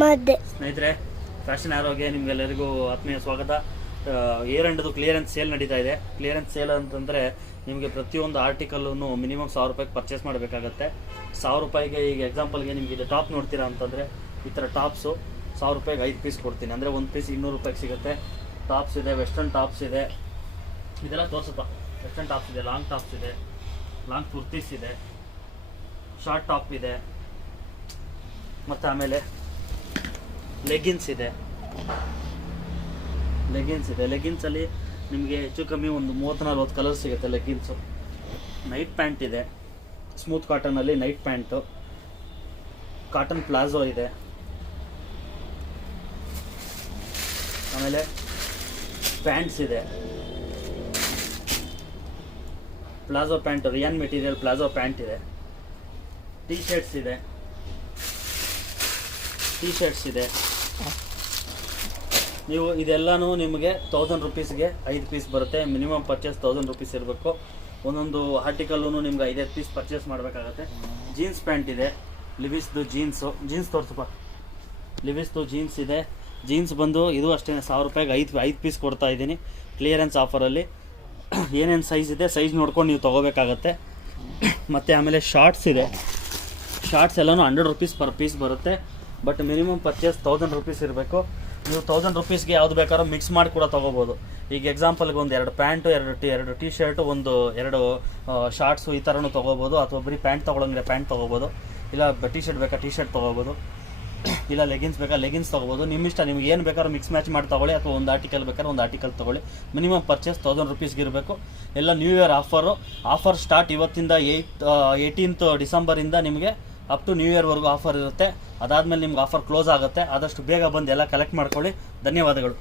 ಸ್ನೇಹಿತರೆ, ಫ್ಯಾಷನ್ ಆರೋಗ್ಯ ನಿಮ್ಗೆಲ್ಲರಿಗೂ ಆತ್ಮೀಯ ಸ್ವಾಗತ. ಇಯರ್ ಎಂಡ್ದು ಕ್ಲಿಯರೆನ್ಸ್ ಸೇಲ್ ನಡೀತಾ ಇದೆ. ಕ್ಲಿಯರೆನ್ಸ್ ಸೇಲ್ ಅಂತಂದರೆ ನಿಮಗೆ ಪ್ರತಿಯೊಂದು ಆರ್ಟಿಕಲ್ಲೂ ಮಿನಿಮಮ್ 1000 ರೂಪಾಯಿಗೆ ಪರ್ಚೇಸ್ ಮಾಡಬೇಕಾಗತ್ತೆ. 1000 ರೂಪಾಯಿಗೆ ಈಗ ಎಕ್ಸಾಂಪಲ್ಗೆ ನಿಮಗೆ ಇದು ಟಾಪ್ ನೋಡ್ತೀರಾ ಅಂತಂದರೆ ಈ ಥರ ಟಾಪ್ಸು 1000 ರೂಪಾಯಿಗೆ 5 ಪೀಸ್ ಕೊಡ್ತೀನಿ. ಅಂದರೆ ಒಂದು ಪೀಸ್ 200 ರೂಪಾಯಿಗೆ ಸಿಗುತ್ತೆ. ಟಾಪ್ಸ್ ಇದೆ, ವೆಸ್ಟರ್ನ್ ಟಾಪ್ಸ್ ಇದೆ, ಇದೆಲ್ಲ ತೋರಿಸಪ್ಪ. ವೆಸ್ಟರ್ನ್ ಟಾಪ್ಸ್ ಇದೆ, ಲಾಂಗ್ ಟಾಪ್ಸ್ ಇದೆ, ಲಾಂಗ್ ಕುರ್ತೀಸ್ ಇದೆ, ಶಾರ್ಟ್ ಟಾಪ್ ಇದೆ, ಮತ್ತು ಆಮೇಲೆ ಲೆಗಿನ್ಸ್ ಇದೆ. ಲೆಗಿನ್ಸಲ್ಲಿ ನಿಮಗೆ ಹೆಚ್ಚು ಕಮ್ಮಿ ಒಂದು 30-40 ಕಲರ್ ಸಿಗುತ್ತೆ. ಲೆಗಿನ್ಸು, ನೈಟ್ ಪ್ಯಾಂಟ್ ಇದೆ, ಸ್ಮೂತ್ ಕಾಟನಲ್ಲಿ ನೈಟ್ ಪ್ಯಾಂಟು, ಕಾಟನ್ ಪ್ಲಾಜೋ ಇದೆ, ಆಮೇಲೆ ಪ್ಯಾಂಟ್ಸ್ ಇದೆ, palazzo pant, rayon material palazzo pant ಇದೆ, ಟೀ ಶರ್ಟ್ಸ್ ಇದೆ. ನೀವು ಇದೆಲ್ಲನೂ ನಿಮಗೆ 1000 ರೂಪೀಸ್ಗೆ 5 ಪೀಸ್ ಬರುತ್ತೆ. ಮಿನಿಮಮ್ ಪರ್ಚೇಸ್ 1000 ರೂಪೀಸ್ ಇರಬೇಕು. ಒಂದೊಂದು ಆರ್ಟಿಕಲ್ಲೂ ನಿಮ್ಗೆ 5 ಪೀಸ್ ಪರ್ಚೇಸ್ ಮಾಡಬೇಕಾಗತ್ತೆ. ಜೀನ್ಸ್ ಪ್ಯಾಂಟ್ ಇದೆ, ಲಿವಿಸ್ದು ಜೀನ್ಸ್ ತೋರಿಸಪ್ಪ. ಲಿವಿಸ್ದು ಜೀನ್ಸ್ ಇದೆ. ಜೀನ್ಸ್ ಬಂದು ಇದು ಅಷ್ಟೇ 1000 ರೂಪಾಯಿಗೆ 5 ಪೀಸ್ ಕೊಡ್ತಾ ಇದ್ದೀನಿ ಕ್ಲಿಯರೆನ್ಸ್ ಆಫರಲ್ಲಿ. ಏನೇನು ಸೈಜ್ ಇದೆ ಸೈಜ್ ನೋಡ್ಕೊಂಡು ನೀವು ತೊಗೋಬೇಕಾಗತ್ತೆ. ಮತ್ತು ಆಮೇಲೆ ಶಾರ್ಟ್ಸ್ ಇದೆ. ಶಾರ್ಟ್ಸ್ ಎಲ್ಲನೂ 100 ರೂಪೀಸ್ ಪರ್ ಪೀಸ್ ಬರುತ್ತೆ. ಬಟ್ ಮಿನಿಮಮ್ ಪರ್ಚೇಸ್ 1000 ರೂಪೀಸ್ ಇರಬೇಕು. ನೀವು 1000 ರೂಪೀಸ್ಗೆ ಯಾವುದು ಬೇಕಾದ್ರೂ ಮಿಕ್ಸ್ ಮಾಡಿ ಕೂಡ ತೊಗೋಬೋದು. ಈಗ ಎಕ್ಸಾಂಪಲ್ಗೆ ಒಂದು 2 ಪ್ಯಾಂಟು, 2 ಟೀ ಶರ್ಟು, 2 ಶಾರ್ಟ್ಸು ಈ ಥರನೂ ತೊಗೋಬೋದು. ಅಥವಾ ಬರೀ ಪ್ಯಾಂಟ್ ತೊಗೊಳಂಗಿದ್ರೆ ಪ್ಯಾಂಟ್ ತೊಗೋಬೋದು. ಇಲ್ಲ ಟೀ ಶರ್ಟ್ ಬೇಕಾ ಟೀ ಶರ್ಟ್ ತೊಗೋಬೋದು. ಇಲ್ಲ ಲೆಗಿನ್ಸ್ ಬೇಕಾ ಲೆಗಿನ್ಸ್ ತೊಗೋಬೋದು. ನಿಮ್ಮ ಇಷ್ಟ, ನಿಮ್ಗೆ ಏನು ಬೇಕಾದ್ರೂ ಮಿಕ್ಸ್ ಮ್ಯಾಚ್ ಮಾಡಿ ತೊಗೊಳ್ಳಿ. ಅಥವಾ ಒಂದು ಆರ್ಟಿಕಲ್ ಬೇಕಾದ್ರೆ ಒಂದು ಆರ್ಟಿಕಲ್ ತೊಗೊಳ್ಳಿ. ಮಿನಿಮಮ್ ಪರ್ಚೇಸ್ 1000 ರೂಪೀಸ್ಗೆ ಇರಬೇಕು. ಎಲ್ಲ ನ್ಯೂ ಇಯರ್ ಆಫರ್ ಸ್ಟಾರ್ಟ್ ಇವತ್ತಿಂದ 18th ಡಿಸೆಂಬರಿಂದ ನಿಮಗೆ ಅಪ್ ಟು ನ್ಯೂ ಇಯರ್ವರೆಗೂ ಆಫರ್ ಇರುತ್ತೆ. ಅದಾದಮೇಲೆ ನಿಮ್ಗೆ ಆಫರ್ ಕ್ಲೋಸ್ ಆಗುತ್ತೆ. ಆದಷ್ಟು ಬೇಗ ಬಂದು ಎಲ್ಲ ಕಲೆಕ್ಟ್ ಮಾಡ್ಕೊಳ್ಳಿ. ಧನ್ಯವಾದಗಳು.